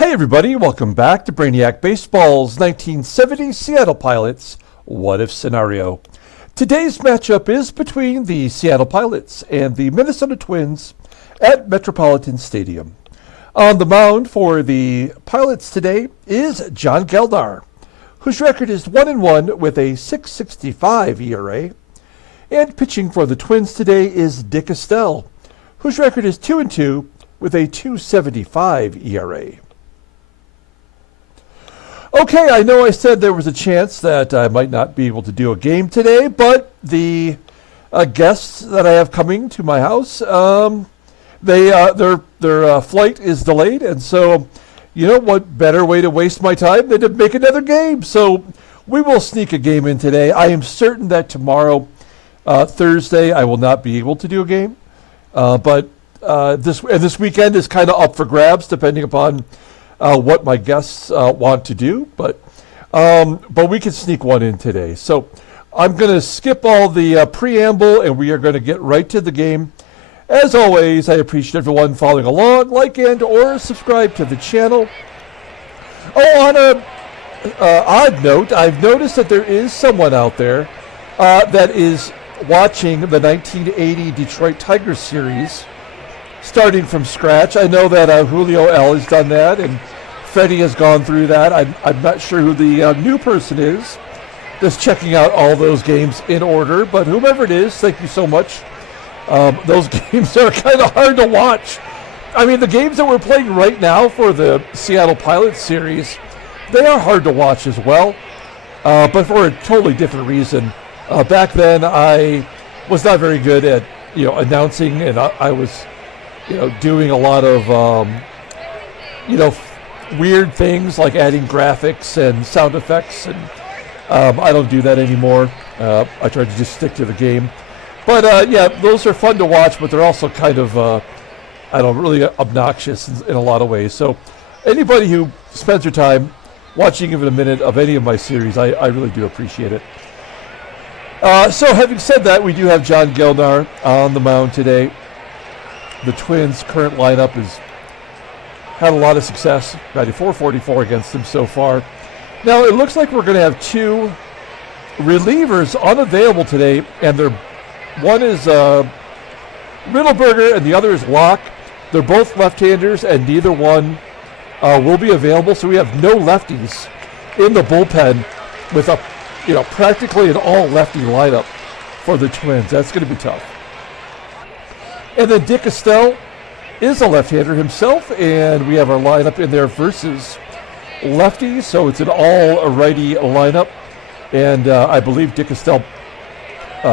Hey everybody, welcome back to Brainiac Baseball's 1970 Seattle Pilots What If Scenario. Today's matchup is between the Seattle Pilots and the Minnesota Twins at Metropolitan Stadium. On the mound for the Pilots today is John Gelnar, whose record is 1-1 with a .665 ERA. And pitching for the Twins today is Dick Estelle, whose record is 2-2 with a .275 ERA. Okay, I know I said there was a chance that I might not be able to do a game today, but the guests that I have coming to my house, their flight is delayed, and so, you know, what better way to waste my time than to make another game? So we will sneak a game in today. I am certain that tomorrow, Thursday, I will not be able to do a game, but this weekend is kind of up for grabs depending upon what my guests want to do, but we can sneak one in today. So I'm going to skip all the preamble, and we are going to get right to the game. As always, I appreciate everyone following along, like and or subscribe to the channel. Oh, on a odd note, I've noticed that there is someone out there that is watching the 1980 Detroit Tigers series starting from scratch. I know that Julio L. has done that, and Freddie has gone through that. I'm not sure who the new person is that's checking out all those games in order, but whomever it is, thank you so much. Those games are kind of hard to watch. I mean, the games that we're playing right now for the Seattle Pilots series, they are hard to watch as well, but for a totally different reason. Back then, I was not very good at announcing, and I was doing a lot of, weird things like adding graphics and sound effects, and I don't do that anymore. I try to just stick to the game. But, yeah, those are fun to watch, but they're also kind of, really obnoxious in a lot of ways. So anybody who spends their time watching even a minute of any of my series, I really do appreciate it. So having said that, we do have John Gelnar on the mound today. The Twins' current lineup has had a lot of success, batting .444 against them so far. Now, it looks like we're going to have two relievers unavailable today, and one is Riddleberger and the other is Locke. They're both left-handers, and neither one will be available, so we have no lefties in the bullpen with practically an all-lefty lineup for the Twins. That's going to be tough. And then Dick Estelle is a left-hander himself, and we have our lineup in there versus lefties, so it's an all-righty lineup. And I believe Dick Estelle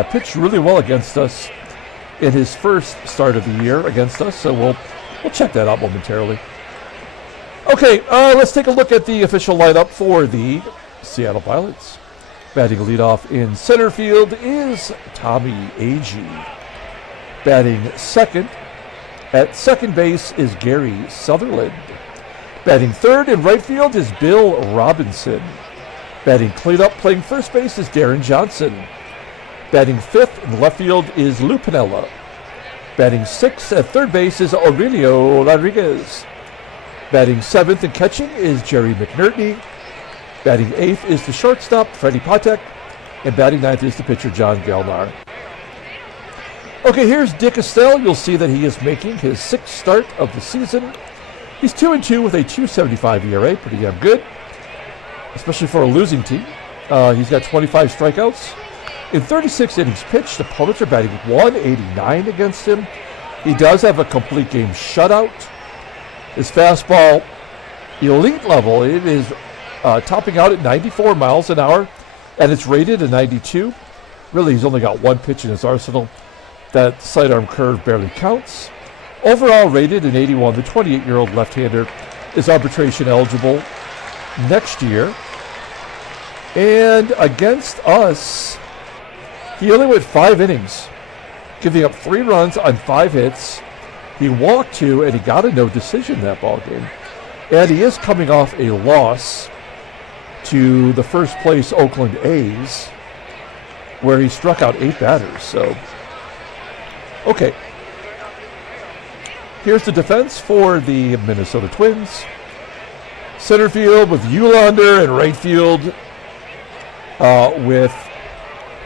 pitched really well against us in his first start of the year against us, so we'll check that out momentarily. Okay, let's take a look at the official lineup for the Seattle Pilots. Batting leadoff in center field is Tommie, AGEE. Batting second at second base is Gary Sutherland. Batting third in right field is Bill Robinson. Batting cleanup playing first base is Deron Johnson. Batting fifth in left field is Lou Piniella. Batting sixth at third base is Aurelio Rodriguez. Batting seventh and catching is Jerry McNERTNEY. Batting eighth is the shortstop, Freddie PATEK. And batting ninth is the pitcher, John Gelnar. Okay, here's Dick Estelle. You'll see that he is making his sixth start of the season. He's 2-2 with a .275 ERA, pretty damn good, especially for a losing team. He's got 25 strikeouts. In 36 innings pitched, opponents are batting .189 against him. He does have a complete game shutout. His fastball, elite level, it is topping out at 94 miles an hour, and it's rated a 92. Really, he's only got one pitch in his arsenal. That sidearm curve barely counts. Overall rated an 81, the 28-year-old left-hander is arbitration eligible next year. And against us, he only went 5 innings, giving up 3 runs on 5 hits. He walked 2, and he got a no decision that ball game. And he is coming off a loss to the first place Oakland A's, where he struck out 8 batters. So, okay. Here's the defense for the Minnesota Twins. Center field with UHLAENDER, and right field with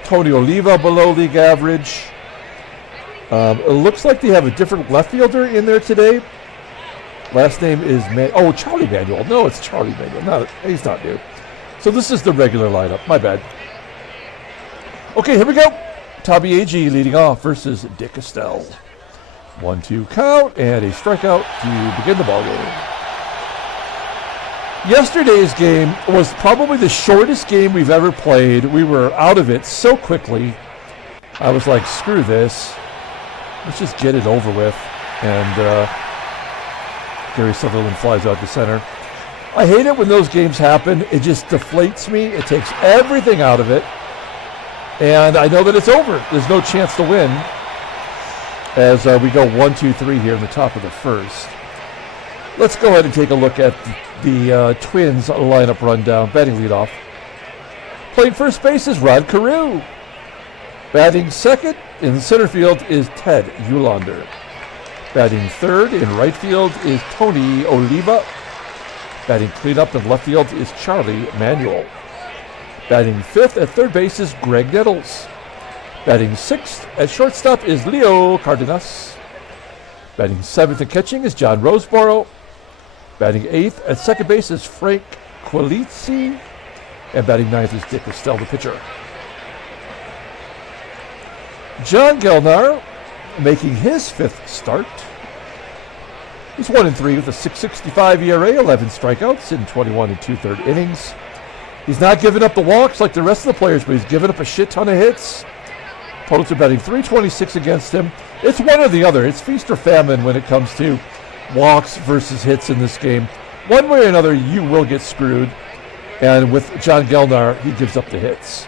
Tony Oliva below league average. It looks like they have a different left fielder in there today. Last name is Charlie Manuel. No, it's Charlie Manuel. No, he's not new. So this is the regular lineup. My bad. Okay, here we go. Tommie AGEE leading off versus Dick Estelle. 1-2 count and a strikeout to begin the ball game. Yesterday's game was probably the shortest game we've ever played. We were out of it so quickly. I was like, screw this. Let's just get it over with. And Gary Sutherland flies out to center. I hate it when those games happen. It just deflates me. It takes everything out of it. And I know that it's over. There's no chance to win as we go 1-2-3 here in the top of the first. Let's go ahead and take a look at the Twins lineup rundown. Batting leadoff. Playing first base is CAREW. Batting second in center field is Ted UHLAENDER. Batting third in right field is Tony Oliva. Batting cleanup in left field is Charlie Manuel. Batting fifth at third base is Graig NETTLES. Batting sixth at shortstop is Leo CARDENAS. Batting seventh and catching is John ROSEBORO. Batting eighth at second base is Frank QUILICI. And batting ninth is Dick Estelle, the pitcher. John Gelnar making his fifth start. He's 1-3 with a 6.65 ERA, 11 strikeouts in 21 2/3 innings. He's not giving up the walks like the rest of the players, but he's giving up a shit ton of hits. Opponents are batting .326 against him. It's one or the other. It's feast or famine when it comes to walks versus hits in this game. One way or another, you will get screwed. And with John Gelnar, he gives up the hits.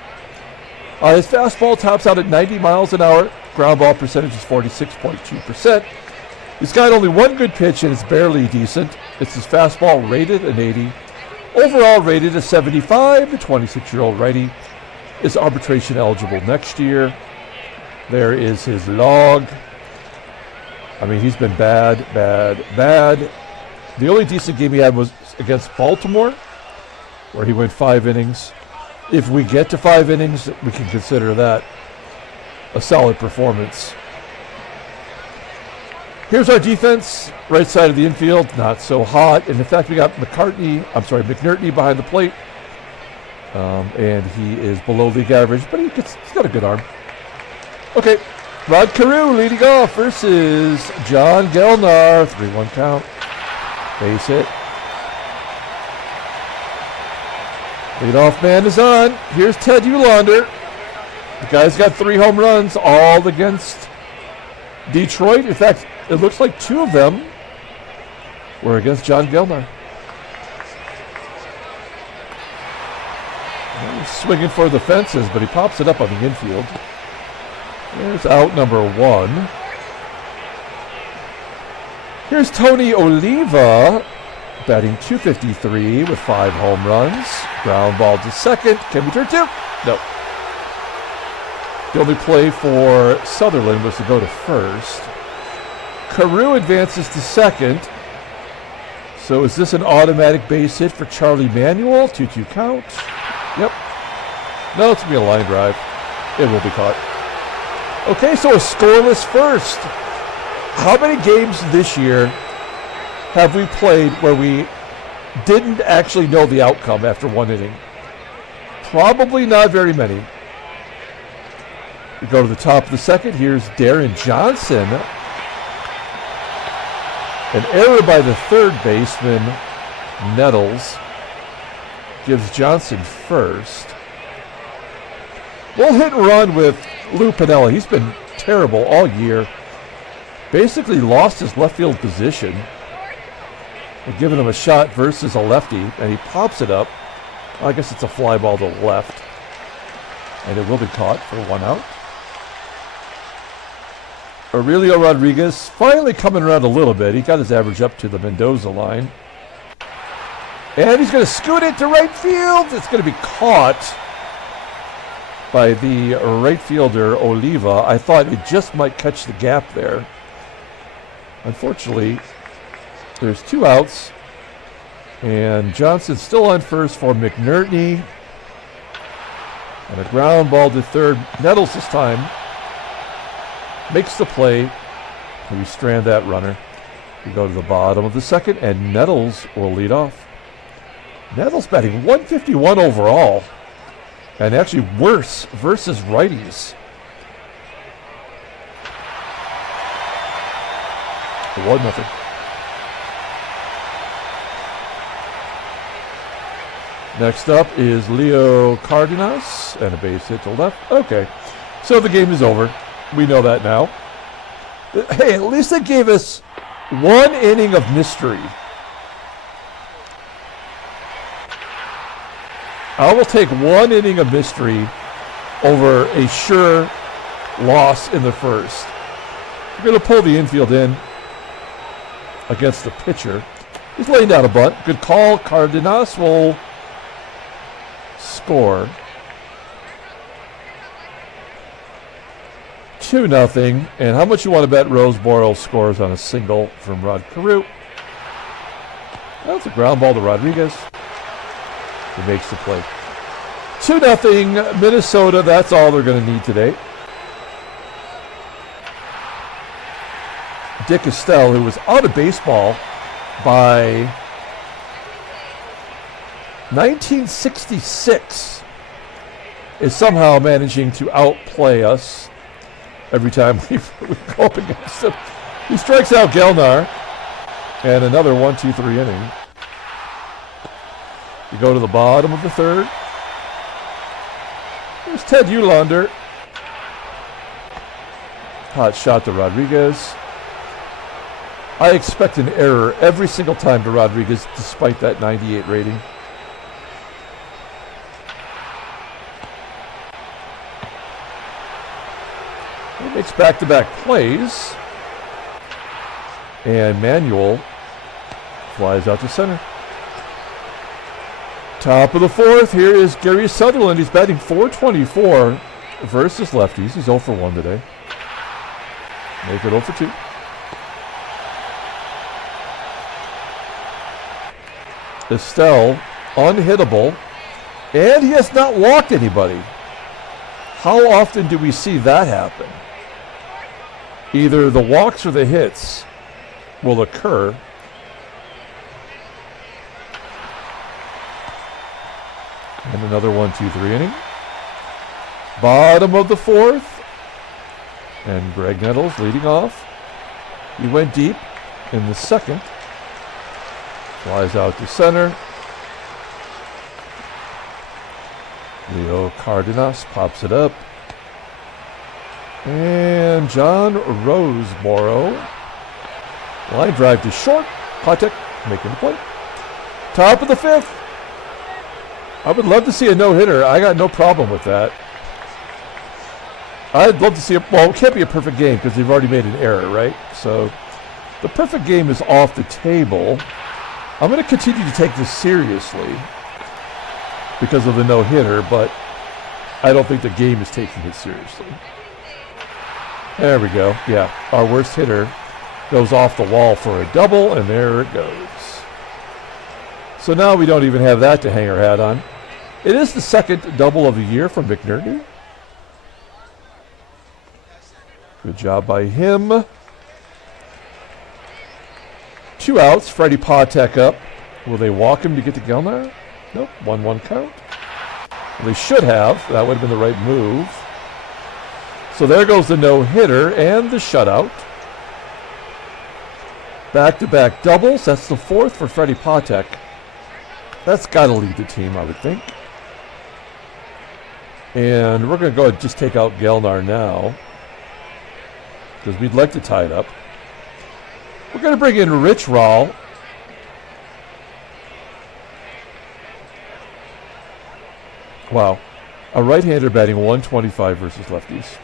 His fastball tops out at 90 miles an hour. Ground ball percentage is 46.2%. He's got only one good pitch, and it's barely decent. It's his fastball rated an 80. Overall rated a 75. The 26-year-old righty is arbitration eligible next year. There is his log. I mean, he's been bad, bad, bad. The only decent game he had was against Baltimore, where he went 5 innings. If we get to 5 innings, we can consider that a solid performance. Here's our defense. Right side of the infield, not so hot. And in fact, we got McNERTNEY behind the plate. And he is below league average, but he's got a good arm. Okay, CAREW leading off versus John Gelnar. 3-1 count. Base hit. Leadoff man is on. Here's Ted UHLAENDER. The guy's got 3 home runs, all against Detroit. In fact, it looks like 2 of them were against John Gelnar. He's swinging for the fences, but he pops it up on the infield. There's out number 1. Here's Tony Oliva, batting .253 with 5 home runs. Ground ball to second. Can we turn 2? No. The only play for Sutherland was to go to first. CAREW advances to second. So is this an automatic base hit for Charlie Manuel? 2-2 count. Yep. No, it's going to be a line drive. It will be caught. Okay, so a scoreless first. How many games this year have we played where we didn't actually know the outcome after 1 inning? Probably not very many. We go to the top of the second. Here's Deron Johnson. An error by the third baseman, Nettles, gives Johnson first. We'll hit and run with Lou Piniella. He's been terrible all year. Basically lost his left field position. We're giving him a shot versus a lefty, and he pops it up. I guess it's a fly ball to the left. And it will be caught for 1 out. Aurelio Rodriguez finally coming around a little bit. He got his average up to the Mendoza line. And he's going to scoot it to right field. It's going to be caught by the right fielder, Oliva. I thought it just might catch the gap there. Unfortunately, there's 2 outs. And Johnson still on first for McNERTNEY. And a ground ball to third. Nettles this time makes the play. We strand that runner. We go to the bottom of the second, and Nettles will lead off. Nettles batting 151 overall, and actually worse versus righties. 1-0. Next up is Leo Cardenas, and a base hit to left. Okay, so the game is over. We know that now. Hey, at least it gave us one inning of mystery. I will take one inning of mystery over a sure loss in the first. We're going to pull the infield in against the pitcher. He's laying down a bunt. Good call. Cardenas will score. 2-0. And how much you want to bet Roseboro scores on a single from Rod Carew? That's a ground ball to Rodriguez. He makes the play. 2-0 Minnesota. That's all they're going to need today. Dick Estelle, who was out of baseball by 1966, is somehow managing to outplay us every time we go up against him. He strikes out Gelnar, and another 1-2-3 inning. We go to the bottom of the third. There's Ted UHLAENDER. Hot shot to Rodriguez. I expect an error every single time to Rodriguez, despite that 98 rating. He makes back-to-back plays. And Manuel flies out to center. Top of the fourth, here is Gary Sutherland. He's batting .424 versus lefties. He's 0 for 1 today. Make it 0 for 2. Estelle, unhittable, and he has not walked anybody. How often do we see that happen? Either the walks or the hits will occur. And another 1-2-3 inning. Bottom of the fourth. And Graig Nettles leading off. He went deep in the second. Flies out to center. Leo Cardenas pops it up. And John Roseboro. Line drive to short. PATEK making the play. Top of the fifth. I would love to see a no-hitter. I got no problem with that. I'd love to see it. Well, it can't be a perfect game because they've already made an error, right? So the perfect game is off the table. I'm going to continue to take this seriously because of the no-hitter, but I don't think the game is taking it seriously. There we go. Yeah, our worst hitter goes off the wall for a double, and there it goes. So now we don't even have that to hang our hat on. It is the second double of the year from McNERTNEY. Good job by him. 2 outs. Freddie PATEK up. Will they walk him to get to Gelnar? Nope. 1-1 count. Well, they should have. That would have been the right move. So there goes the no-hitter and the shutout. Back-to-back doubles. That's the fourth for Freddie PATEK. That's got to lead the team, I would think. And we're going to go ahead and just take out Gelnar now, because we'd like to tie it up. We're going to bring in Rich Rawl. Wow. A right-hander batting 125 versus lefties.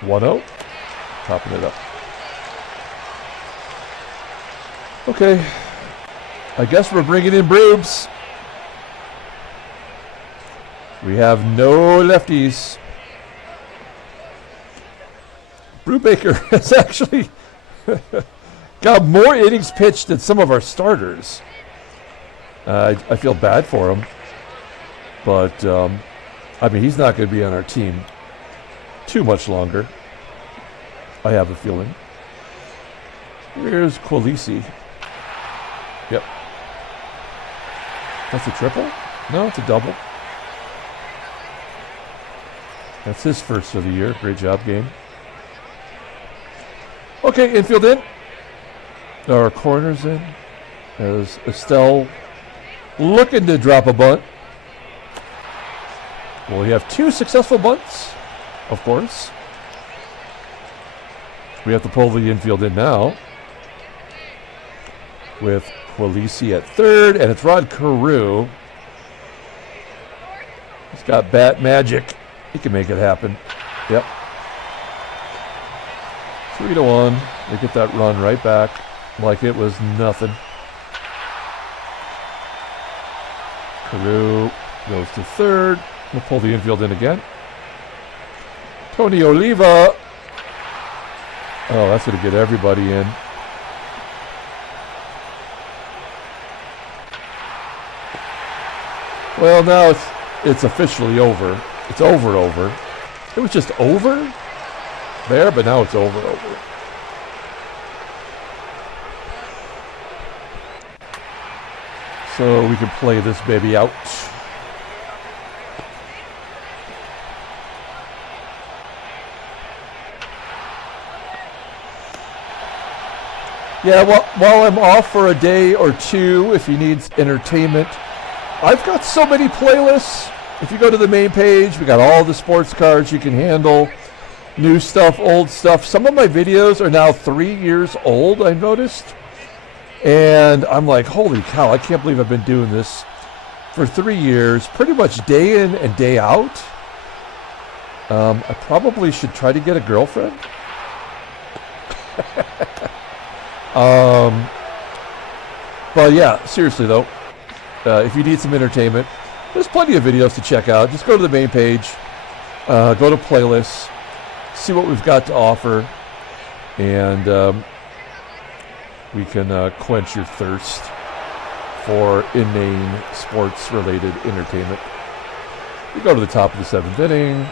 1-0. Topping it up. Okay. I guess we're bringing in Brubes. We have no lefties. Brubaker has actually got more innings pitched than some of our starters. I feel bad for him. But, I mean, he's not going to be on our team too much longer. I have a feeling. Here's QUILICI. Yep. That's a triple? No, it's a double. That's his first of the year. Great job, game. Okay, infield in. Our corners in. As Estelle looking to drop a bunt. Well, we have 2 successful bunts, of course. We have to pull the infield in now with QUILICI at third, and it's Rod CAREW. He's got bat magic. He can make it happen. Yep. 3-1. They get that run right back like it was nothing. CAREW goes to third. We'll pull the infield in again. Tony OLIVA. Oh, that's going to get everybody in. Well, now it's officially over. It's over. It was just over there, but now it's over. So we can play this baby out. Yeah, well, while I'm off for a day or two, if he needs entertainment, I've got so many playlists. If you go to the main page, we got all the sports cards you can handle. New stuff, old stuff. Some of my videos are now 3 years old, I noticed. And I'm like, holy cow, I can't believe I've been doing this for 3 years, pretty much day in and day out. I probably should try to get a girlfriend. But yeah, seriously though, if you need some entertainment, there's plenty of videos to check out. Just go to the main page, go to playlists, see what we've got to offer, and we can quench your thirst for inane sports-related entertainment. We go to the top of the 7th inning.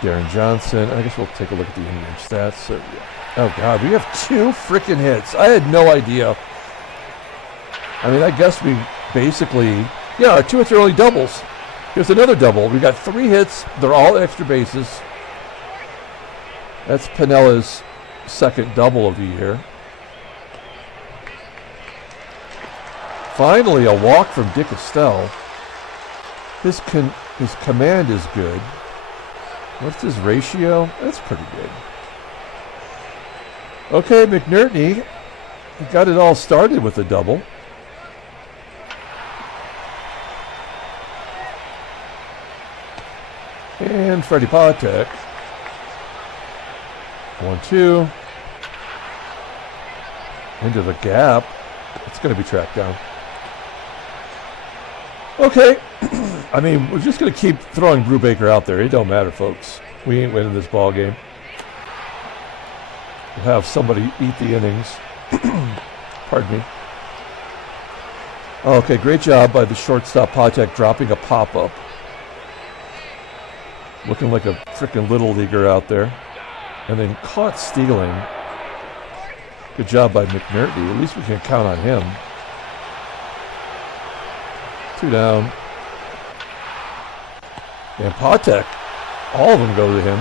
Deron Johnson. I guess we'll take a look at the in-game stats. So, yeah. Oh, God. We have 2 freaking hits. I had no idea. I mean, I guess we basically... Yeah, our 2 hits are only doubles. Here's another double. We got 3 hits. They're all extra bases. That's Piniella's second double of the year. Finally, a walk from Dick Estelle. His command is good. What's his ratio? That's pretty good. Okay, McNERTNEY. He got it all started with a double. And Freddie PATEK. 1-2. Into the gap. It's going to be tracked down. Okay. I mean, we're just going to keep throwing Brubaker out there. It don't matter, folks. We ain't winning this ball game. We'll have somebody eat the innings. Pardon me. Okay, great job by the shortstop PATEK dropping a pop-up. Looking like a freaking little leaguer out there. And then caught stealing. Good job by McNERTNEY. At least we can count on him. 2 down. And PATEK, all of them go to him.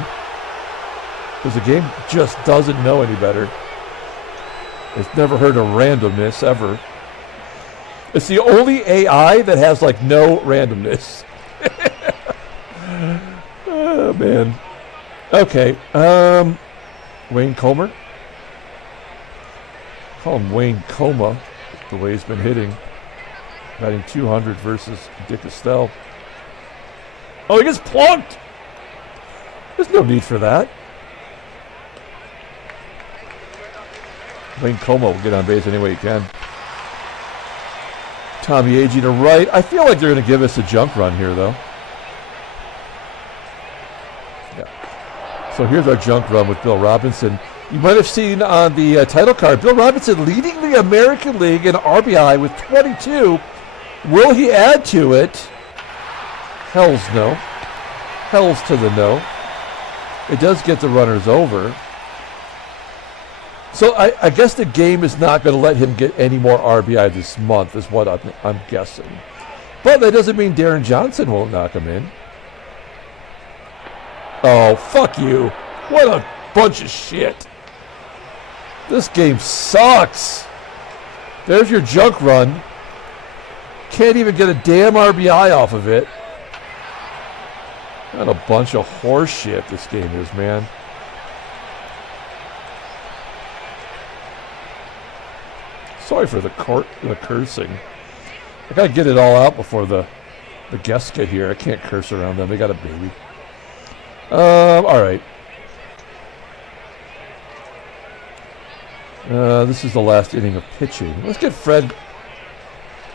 Because the game just doesn't know any better. It's never heard of randomness, ever. It's the only AI that has, like, no randomness. Oh, man. Okay. Wayne Comer. Call him Wayne Coma, the way he's been hitting. Batting 200 versus Dick Estelle. Oh, he gets plunked! There's no need for that. Wayne Coma will get on base any way he can. Tommie AGEE to right. I feel like they're going to give us a junk run here, though. Yeah. So here's our junk run with Bill Robinson. You might have seen on the title card, Bill Robinson leading the American League in RBI with 22. Will he add to it? Hell's no. Hell's to the no. It does get the runners over. So I guess the game is not going to let him get any more RBI this month, is what I'm guessing. But that doesn't mean Deron Johnson won't knock him in. Oh, fuck you. What a bunch of shit. This game sucks. There's your junk run. Can't even get a damn RBI off of it. What a bunch of horse shit this game is, man. Sorry for the cursing. I gotta get it all out before the guests get here. I can't curse around them. They got a baby. All right. This is the last inning of pitching. Let's get Fred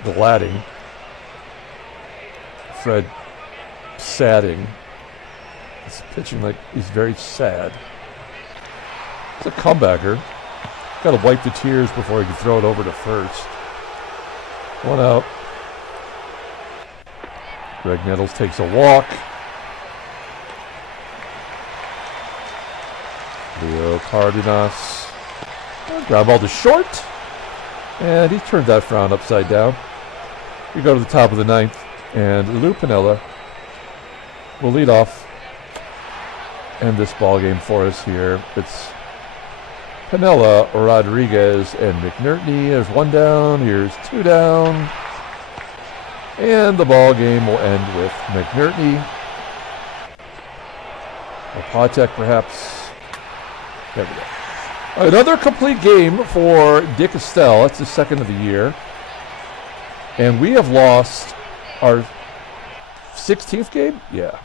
gladding. Fred sadding. He's pitching like he's very sad. It's a comebacker. Got to wipe the tears before he can throw it over to first. One out. Graig Nettles takes a walk. Leo Cardenas. Ground ball to short. And he turned that frown upside down. We go to the top of the ninth. And Lou Piniella will lead off. End this ball game for us here. It's Pinella, Rodriguez, and McNERTNEY. There's one down. Here's two down. And the ball game will end with McNERTNEY. Or PATEK, perhaps. There we go. Another complete game for Dick Estelle. That's the second of the year. And we have lost our 16th game? Yeah.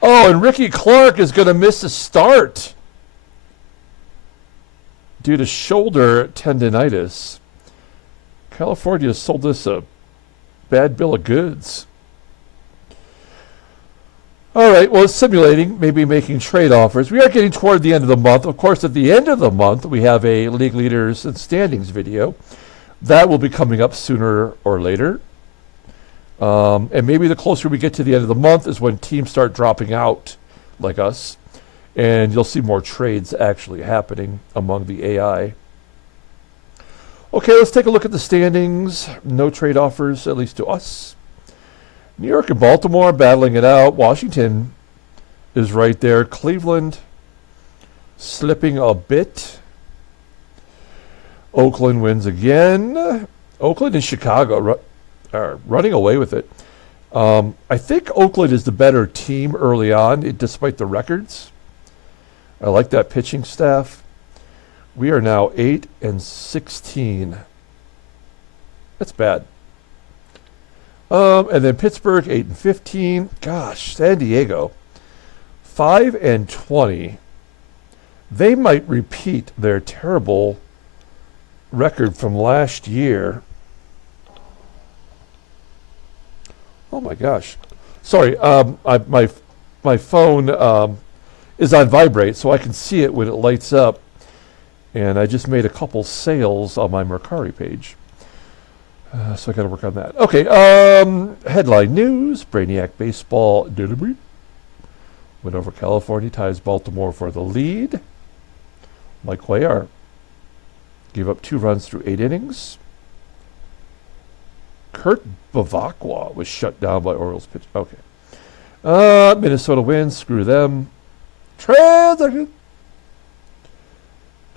Oh, and Ricky Clark is going to miss a start due to shoulder tendonitis. California sold us a bad bill of goods. All right, well, it's simulating, maybe making trade offers. We are getting toward the end of the month. Of course, at the end of the month, we have a League Leaders and Standings video. That will be coming up sooner or later. And maybe the closer we get to the end of the month is when teams start dropping out, like us. And you'll see more trades actually happening among the AI. Okay, let's take a look at the standings. No trade offers, at least to us. New York and Baltimore battling it out. Washington is right there. Cleveland slipping a bit. Oakland wins again. Oakland and Chicago are running away with it. I think Oakland is the better team early on, despite the records. I like that pitching staff. We are now 8-16. That's bad. And then Pittsburgh 8-15. Gosh, San Diego 5-20. They might repeat their terrible record from last year. Oh my gosh! Sorry, my phone is on vibrate, so I can see it when it lights up. And I just made a couple sales on my Mercari page. So I got to work on that. Okay, headline news. Brainiac baseball win over California, ties Baltimore for the lead. Mike Cuellar gave up 2 runs through 8 innings. Kurt Bavacqua was shut down by Orioles pitch. Okay. Minnesota wins. Screw them. Transaction.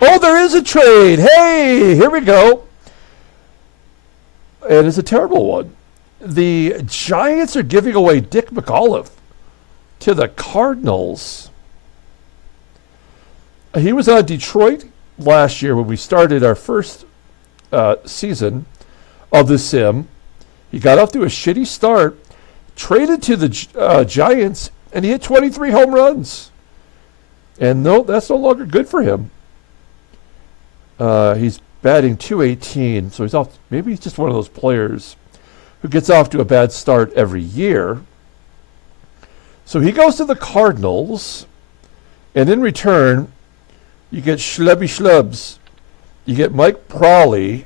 Oh, there is a trade. Hey, here we go. And it's a terrible one. The Giants are giving away Dick McAuliffe to the Cardinals. He was on Detroit last year when we started our first season of the sim. He got off to a shitty start, traded to the Giants, and he hit 23 home runs. And no, that's no longer good for him. He's batting .218, so he's off. Maybe he's just one of those players who gets off to a bad start every year. So he goes to the Cardinals, and in return, You get Schlubby Schlubs. You get Mike Prawley,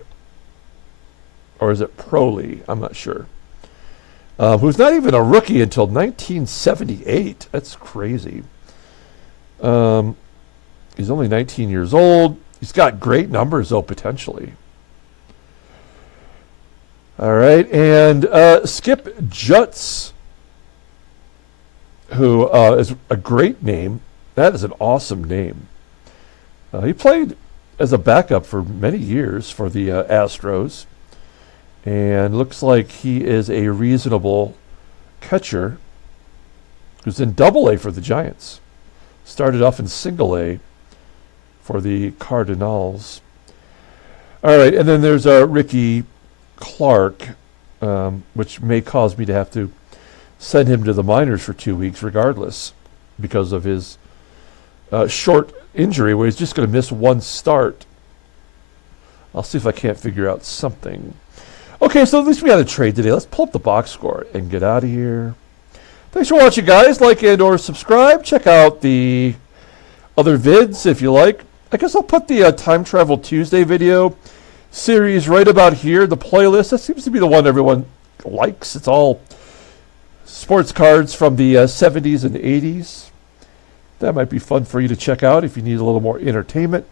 or is it Proley? I'm not sure. Who's not even a rookie until 1978. That's crazy. He's only 19 years old. He's got great numbers, though, potentially. All right, and Skip Jutz, who is a great name. That is an awesome name. He played as a backup for many years for the Astros, and looks like he is a reasonable catcher who's in Double-A for the Giants. Started off in Single-A for the Cardinals. All right, and then there's Ricky Clark, which may cause me to have to send him to the minors for 2 weeks regardless because of his short injury where he's just going to miss one start. I'll see if I can't figure out something. Okay, so at least we had a trade today. Let's pull up the box score and get out of here. Thanks for watching, guys. Like and or subscribe. Check out the other vids if you like. I guess I'll put the Time Travel Tuesday video series right about here, the playlist. That seems to be the one everyone likes. It's all sports cards from the 70s and 80s. That might be fun for you to check out if you need a little more entertainment.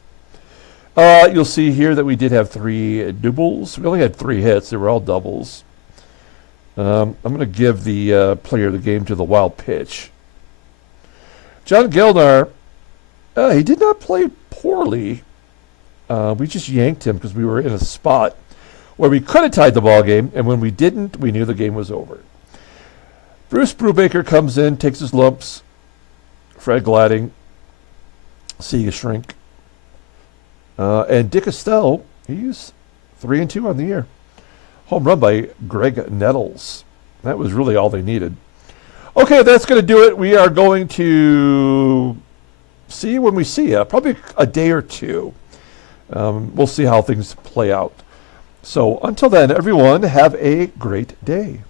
You'll see here that we did have 3 doubles. We only had 3 hits. They were all doubles. I'm going to give the player of the game to the wild pitch. John Gelnar, he did not play poorly. We just yanked him because we were in a spot where we could have tied the ball game, and when we didn't, we knew the game was over. Bruce Brubaker comes in, takes his lumps. Fred Gladding, see you shrink. And Dick Estelle, he's 3-2 on the year. Home run by Graig Nettles. That was really all they needed. Okay, that's going to do it. We are going to see you when we see you. Probably a day or two. We'll see how things play out. So until then, everyone, have a great day.